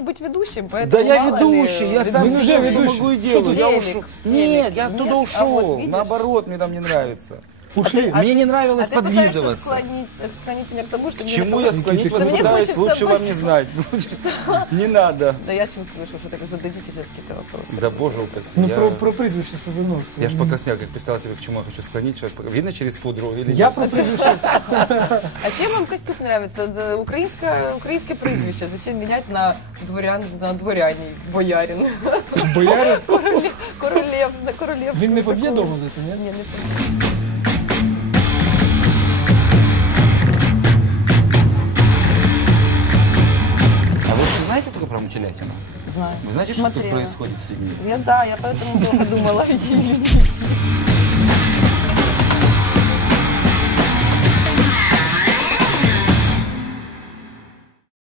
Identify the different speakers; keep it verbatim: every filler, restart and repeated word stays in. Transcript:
Speaker 1: хочешь быть ведущим, поэтому
Speaker 2: Да я
Speaker 1: мало
Speaker 2: ведущий,
Speaker 1: ли...
Speaker 2: я сам
Speaker 3: Вы уже
Speaker 2: себе все
Speaker 3: ведущий.
Speaker 2: могу и делаю. Я
Speaker 1: Телек,
Speaker 2: ушел.
Speaker 1: телек.
Speaker 2: Нет, я
Speaker 1: Нет?
Speaker 2: оттуда
Speaker 1: А
Speaker 2: ушел.
Speaker 1: вот видишь?
Speaker 2: Наоборот, мне там не нравится.
Speaker 3: Ушли.
Speaker 2: Мне не нравилось
Speaker 1: А ты пытаешься
Speaker 2: подлизываться.
Speaker 1: склонить, склонить меня к тому, что
Speaker 2: К
Speaker 1: мне
Speaker 2: чему
Speaker 1: такое-
Speaker 2: я склонить
Speaker 3: Никита,
Speaker 2: вас
Speaker 1: что мне
Speaker 2: пытаюсь,
Speaker 1: хочется
Speaker 2: лучше вам
Speaker 1: быть-
Speaker 2: не знать. Не надо.
Speaker 1: Да я чувствую, что вы так зададите сейчас какие-то вопросы.
Speaker 2: Да боже упаси.
Speaker 3: Ну,
Speaker 2: я-
Speaker 3: про, про прізвище Сазановського.
Speaker 2: Я ж покраснел, как представил себе, к чему я хочу склонить. Сейчас пока- видно через пудру или
Speaker 3: Я
Speaker 2: нет?
Speaker 3: про прізвище.
Speaker 1: А чем вам Костюк нравится? Да, Украинское, украинское прозвище. Зачем менять на дворян, на дворяний, боярин?
Speaker 3: Боярин.
Speaker 1: Королев, королев, на королевскую.
Speaker 3: Він не поб'є
Speaker 1: такую.
Speaker 3: дома за це, ні?
Speaker 1: Не, не побьет.
Speaker 2: А вы знаете только про Мучелятина?
Speaker 1: Знаю.
Speaker 2: Вы знаете, что тут
Speaker 1: Смотрела.
Speaker 2: происходит с людьми?
Speaker 1: Я, да, я поэтому долго думала, идти или не